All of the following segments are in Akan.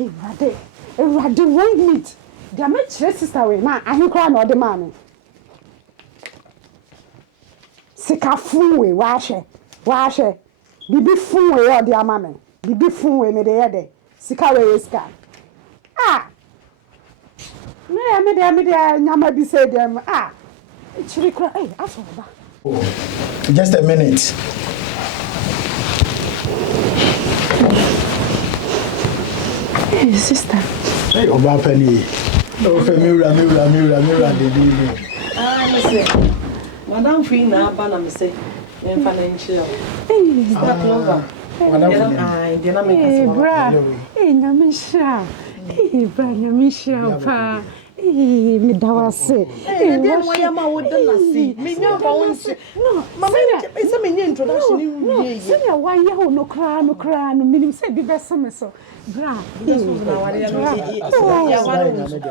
Ay, Rade wrong meat. They are my sister way. Ma, I ain't crying all the mommy. Sika fool way, wash. Bibi fool way all the mammy. Bibi fool way me the other. Sika way sika. Ah. Me there, nyama be say them. Ah. Chiri cry. Hey, ask for that. Just a minute. Hey, sister. Hey, Oba Penny. No, Mira, the listen. Madam Free now, Banam say, and financial. Hey, Clover. I did not make hey, bra. Hey, Namisha. Hey, bra, Namisha, pa. Hey, me dawase. Hey, then why am I with the see? Me no bones. No, Mamma, it's a mini introduction. No, senior, why you no cry, no meaning say be best summer so. Bra.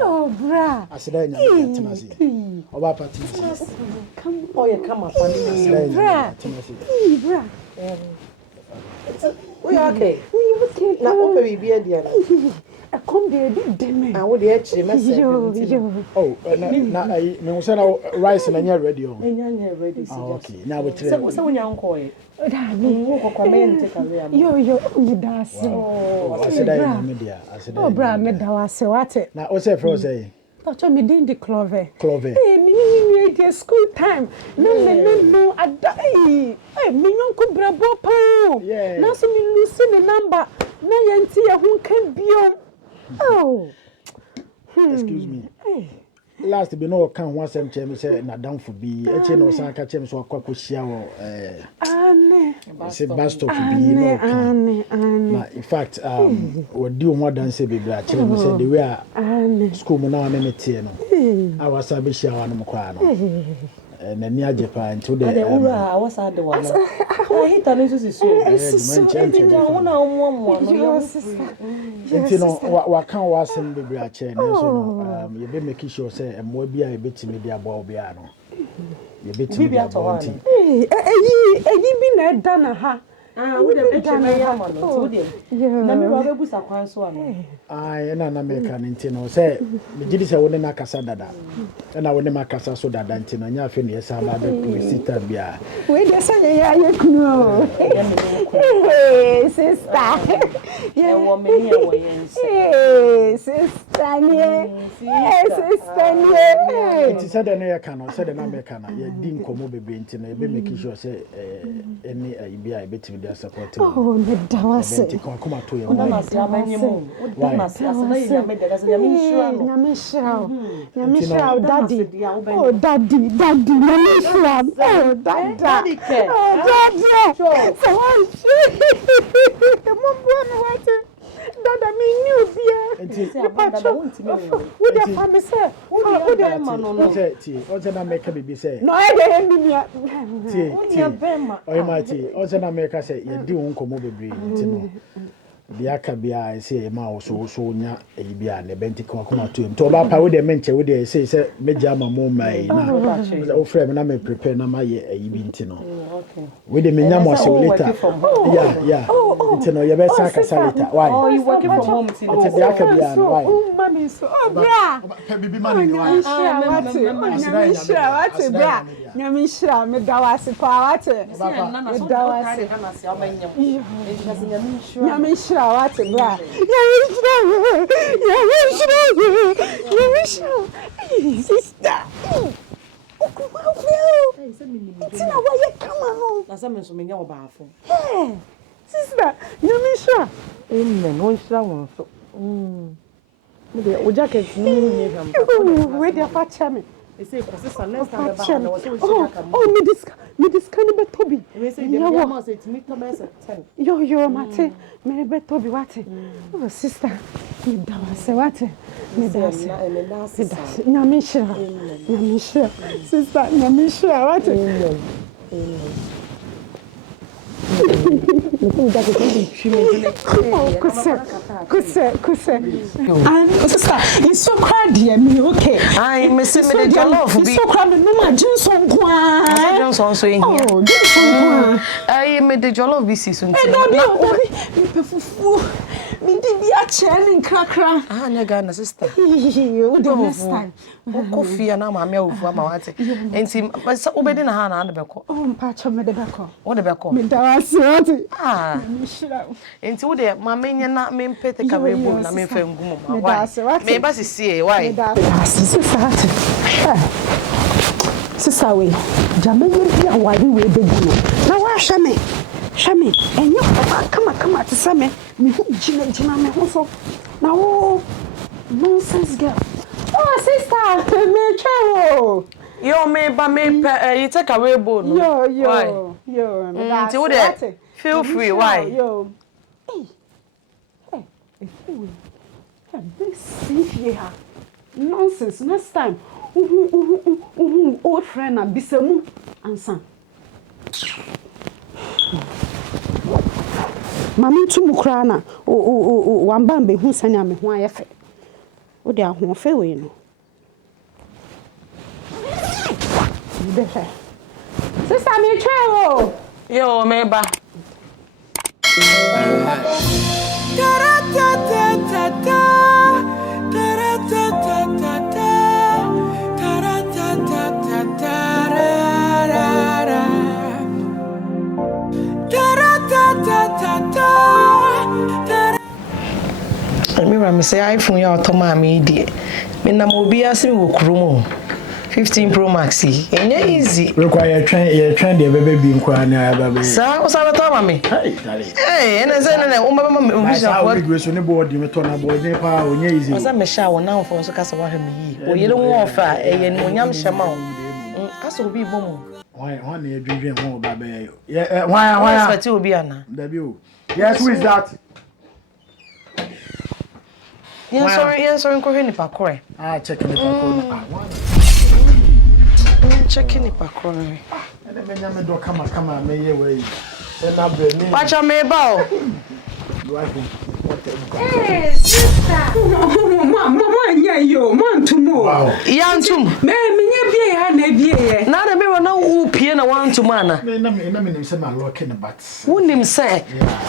Oh, bra. I said, Oba Party. Come, oh, you come up on the bra. We okay. Now, what will be a dear? I come there, did I would actually message. Oh, no, send out rice and you're ready. Ready. Okay, now we're so when you're calling. Yo, that's I said, oh, bra, me dawase what? Now, what's that for say? Touch me in the clover. Hey, me school time. No, I die. Hey, me Nyonkuo brabo pa. Yeah. Now so me lose the number. Na yanti who can be on. Oh. Excuse me. Last be no can one sem chem say na down for be e che no san ka chem so akwa koshia wo say bus stop be no can. Na in fact we do more than say be bra chem say the way school mo na me tie no awasa be shia wa no kwa no na ni ajepa until the awasa de wa no I hit an issue so you know what can was in the bra chain so you be making sure say e mo bia e betimi dia bo bia no you betimi dia bo nti bi na da na ha we dem echeme ya ma no so dem na me ba be busa kwan so ano na me kan nti no say me gidi say woni na kasa dada na woni ma kasa so dada nti no nya afi ne yesa ba be sita bia we dey say ya kunu sister e wo me ni e wo yen sister ni nti say na ya kan no say na me kan ya di nkomo bebe nti no e be make sure say any bia e betimi support. Oh, me dawase. Come to you. Nyamisha, daddy. Oh, daddy. Nyamisha. Oh, daddy. So what? Dada me new beer. What the family say? What the man no. What's na make baby say? No, I dey me. Oh, my tea. What's na make say you di won komo bebre nti no. Bia ka bia say e ma wo so nya e bia na benti kuma to nto ba pa we dey menche we dey say meja ma mo mai na o frame na me prepare na ma ye e bi nti no. Okay. We dey menya mo so later. Yeah. Nti no ye be sa ka later. Why? Oh, you working from home nti no. Bia ka bia why? Mommy so. Oh, bra. Baby man why? What bra? Nyamisha me dawase pa what? Me dawase. Nyamisha what bra? Nyamisha. Sister. Tina why you come on? Na say me so me nya obaafo. Hey. Sister, Nyamisha. Amen. Won shira won so. Me dey o jacket ni ni am. We dey fa me. They say sister next time ba was oh me this kind of Toby. We say the mama say to me to mess at 10. Yo mate. Me be Toby what? Oh sister. Me dawase what? Me dawase. Nyamisha. Sister Nyamisha what? Kuse. And sister, you so cry dear me, okay. I miss me the jollof. So crowded, no, my Johnson Qua. Johnson, so in here. Oh, Johnson. I made the jollof be season. Me did be a churning cracker. Ah, Nagana sister. You the next time. Coffee and I'm a meal for my wife. And see, but so obeying a hand and the back. Oh, patch of the back. What the back? Ah, into there, my main and not mean pet a career book. I mean, why? Maybe see why. Sister, we Jamaican, why we will be now. Why, Shammy? Shammy, and you come out to Sammy. Me who Jimmy, me also. Now, nonsense girl. Oh, sister, me chow. Yo, me, but me, you take away bone. Yo. Until there, feel free. Why? Yo. Hey, this see here. Nonsense. Next time, old friend and Bisemu and son. Mami tumukrana wambambe hu sanya me ho ayefe wo de ahon fe we no be fe sister me twa Yo me ba I say iPhone ya otoma me die. Me na mo bia se wo krumo. 15 Pro Max. Enye easy. Require train the baby bi nkwa na baby. Sa o sa beta ma me. Hey, ene se ne o mama me obi sha for. Video so ne board me to na board ne pa onye easy. O sa me sha wo na fo so kasa wa hwe me yi. O yele wo ofa eye ni onyam hyema o. Asa obi bomo. Why na edwedwen ho ba be. Why expect obi ana. Baby o. Yes, who is that? Yes, sorry, ko ni pakore. Ah, checking the pakore. Checking the pakore. And then me do come me ye way. Then na bre ni. Pacha me ba o. Hey, sister. Mama nya yo, man tumo. Wow. Yantum. Me nya bie ya na bie ye. Na da me na wo pie na wantum ana. Me na me say my luck in the bat. Wonim say.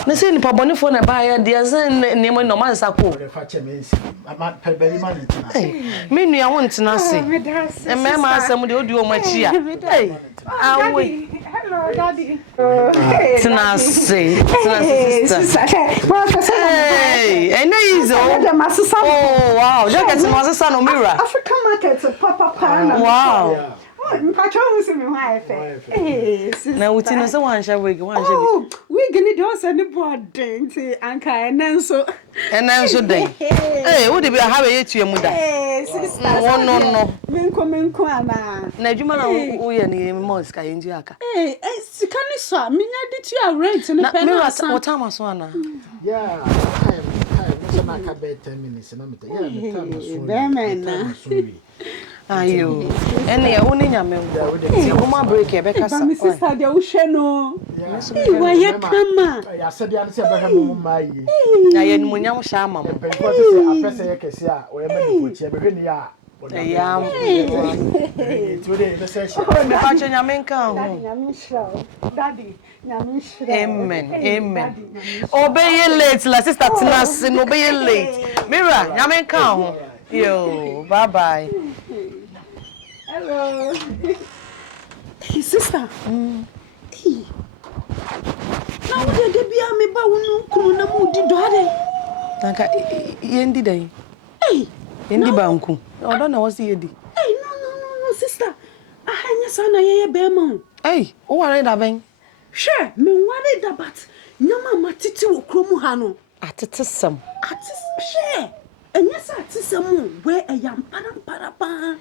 Na say ni pa bonefo na ba ya de say ne mo no man sako. Fa che me nsi. Ma pe beri man ntina. Me nua wo ntina se. E me ma asem de odi o machi a. Hey. Awe. Hello, daddy. Tina se. Sister. Hey, and easy. Oh, wow. Look at my son on mirror. African market, Papa. Wow. Now, we see no one shall wig. Oh, we can do us any board dainty, and then so. And then so day. Hey, would it be a hurry to your mother? Sister, no. Minko, Now, you man, we are near Moscow in Jaka. Hey, it's can you swap me? Did you arrange in a pen? What time was one? Yeah, I have 10 minutes. Ayo. Ene ya woni nyame ngo. Ti ko ma break e be kasa. My sister dey wo no. Wa ye kama. Ya se dia ne se be ha mo mai. Na ye nimu nyam sha ama mo. Pe ko se apese ye kese a o ye be ko chi be hwe ni ya. Ya. Ti o de be se shi. Me pa che nyame nka ho. Nyame shira. Daddy, nyame shira. Amen. Obey late la sister Tina se no obey late. Mira, nyame nka ho. Yo, bye. Hello. Hey, sister. Hey. Now we dey bia me ba wonu kunu na mu di do ade. Nanka yendi dai. Hey. Yendi banku. Odo na wasi yedi. Hey, no, sister. Ahanya sana ye be ma. Hey, o ware da ben. Sure, me ware da but nyama matiti wo kromu ha no. Atetesem. Sure. Enya sa atisem we eyam para.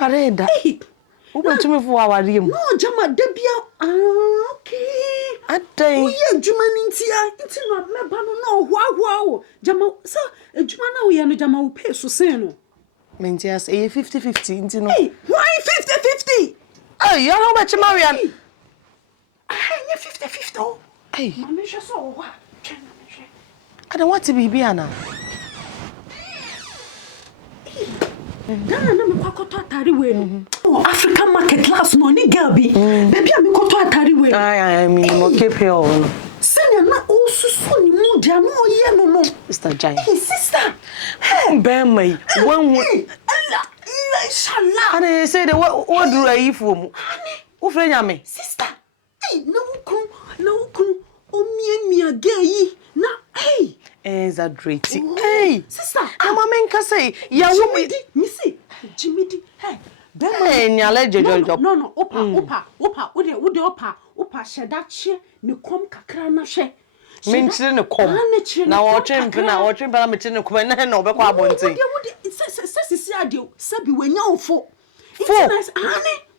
Ware da. Hey. Ubantumi fu aware mu. No, jama da bia. Okay. Adai. Uye adwuma nintia, nti no meba no hoahoa wo. Jama sa adwuma na wo ye no jama wo pay so sen no. Mentias 50-50 nti no. Hey, why 50-50? Hey, you know much Marian. Anya 50-50 oh. Hey. Mama she so wa. I don't want to be Biana. Ghana na me kwakoto atare we no. African market last no ni girl bi. Baby a me kwato atare we. I mean mo keep here on. Senya na osusu ni mu dia no ye no no. Sister Jai. Hey sister. Ben mai one Inshallah. And they say what do I eat for? Who friend me? Sister. Hey, na ukun. O mia gay. Na hey. Exaggerate. Hey. Sister. Mama menka say ya wo me see. Jimmy di. Hey. Hey, nyale jojo. No. Opa. Ode opa shedache ne kom kakra na hwe. Menchire ne kom. Na wo twempe na menchire ne kom na na obekọ abonten. Sisi ade sabi wanya ofo. Nice.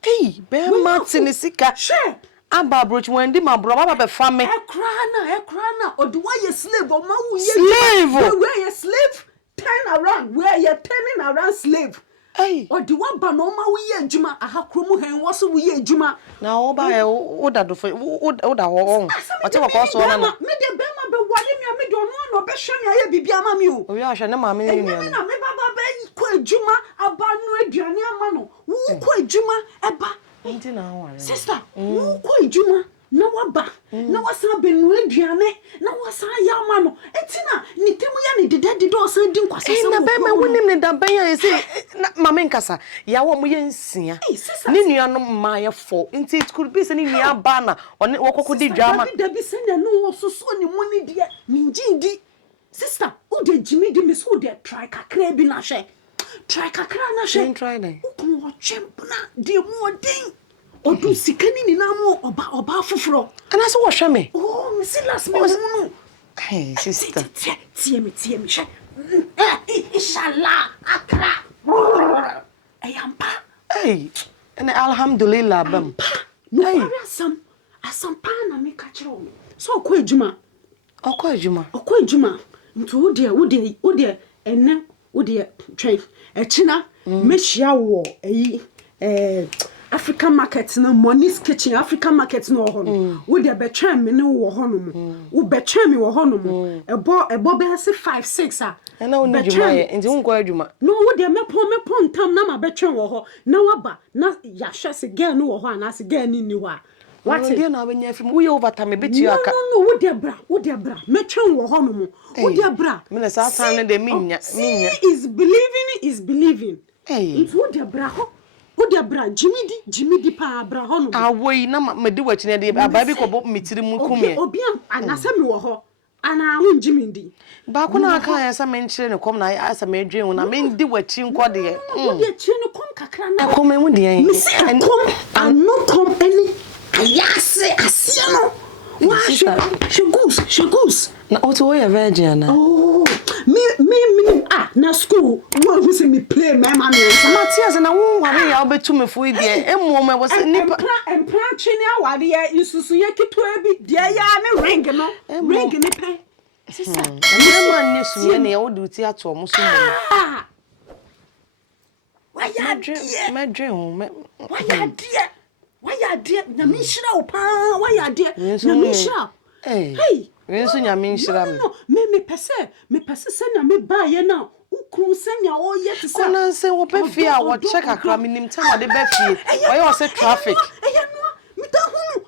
Hey, be Martin sika. Sure. Aba Abrokyire wendi mabro baba be fa me. Ekrana. Odi wa ye slave o ma wo ye. Slave. Where ye slave turn around. Where ye turning around slave. Hey. Odi wa ba no ma wo ye adwuma. Aha kromu hen wo so wo ye adwuma. Na oba e oda do fo oda ho. Ote ko so na. Me de be ma be wale mi me de ono no be hwe mi aye bibia ma mi o. Owi ahwe ne ma me ni na me baba be ko adwuma aba no aduane ama no. Wo ko adwuma eba. Nti na ho are. Sister, wo ko adwuma na waba na wasan be no aduane na wasan ya ama no. Enti na ni temu ya ni dede do san di nkwasa san. Na be ma wonim ne da ban ya say ma me nkasa ya wo mo ye nsia. Ni nua no ma ye fo. Nti it could be say ni nua ba na one wo kokodi dwama. Da bi senya no wo soso ni mo ni de minjindi. Sister, who de Jimmy di miss who de try kakra bi na hwe. Try kakra na hwe. Try na. Ukun wo chempna de mo din. Odu sikani ni na mo oba foforo. Ana so wo hwe me. Oh, Miss Last me no. Hey, sister. Tie me hwe. Inshallah, akra. Ayampa. Hey, and alhamdulillah bam. No, asam pa na me ka kire o. So ko adwuma. Okọ adwuma. Nti wo de enne wo de twen. Echina mehia wo African market no Money's Kitchen African market no ho no. Wo de be twen me ne wo ho no mo. Wo be twen me wo ho no mo. Ebo be se 5 6 a. Na wo ni dwuma ye. Nti wo nkọ adwuma. No wo de mepo ntam na ma be twen wo ho. Na waba na ya hwe se girl no wo ho ana se girl ni ni ho a. What is na benya fim wo ye overtime be tu aka. No wo de bra metwen wo ho no mo. Wo de bra. Me na sa tan ne de minya. Is believing. Hey. It wo de bra ho. Wo de bra Jimmy di pa bra ho no. Awoi na me de wachi ne de aba bi ko bo mitiri mu kumye. Obi anasa me wo ho. Ana wo Jimmy di. Ba ko na aka ya sa me nkyere ne kom na asa me dwen na me di wachi nko de. Wo de chi ne kom kakra na. Kom mu de yan. Me se kom anu kom any ayase asiano. She goose. Na oto we virgin na. Oh, me na school. Wo who say me play my mama. Matias na wo ware ya obetu me fo ide. Emo me wo se nipa. Empra twene aware ya isusu ye kitwa bi. De ya ne ring no. Ring ni pe. Sister. Me man ne su ye ne wo de uti ato mo so mo. Why ya me dwen ho me. Why ya dear? Na me shira o pa. Why ya dear? Na me shira. Hey. We so nya me nhira me. No, me pese se na me ba ye na. Ukun senya o ye ti sa. Kona se wo pe fie a wo check akra me nim time de be fie. Why you say traffic? Eya no, me ta hunu.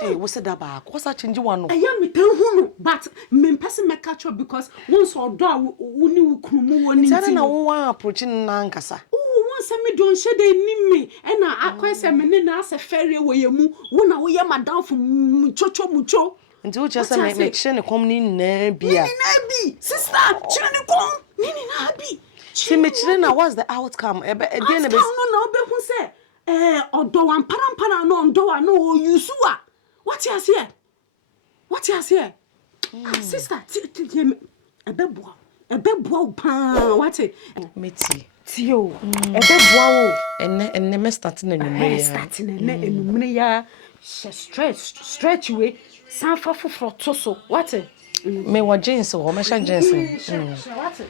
Hey, wo se da ba. Ko sa change one no. Eya me ta hunu, but me pese me catch up because once odo a wo ni ukun mu woni nti. Tana wo wan approach na nkasa. Se me don she dey ni me e na akwese me ne na ase fere wo ye mu wo na wo ye madam fu mucho nti wo chese me kire ne kom ni na bia sister kire ne kom ni na bi she me kire na what's the outcome e dey na be no be hu se odo wan parampara no odo wa no o yusu a what you say sister ebeboa pa what meti Tio, ebeboa wo. Enne me start na numre ya. Start na enumre ya. Stretch we. Sanfa foforo to so. What? Me wa jeans wo, me sha jeans. What?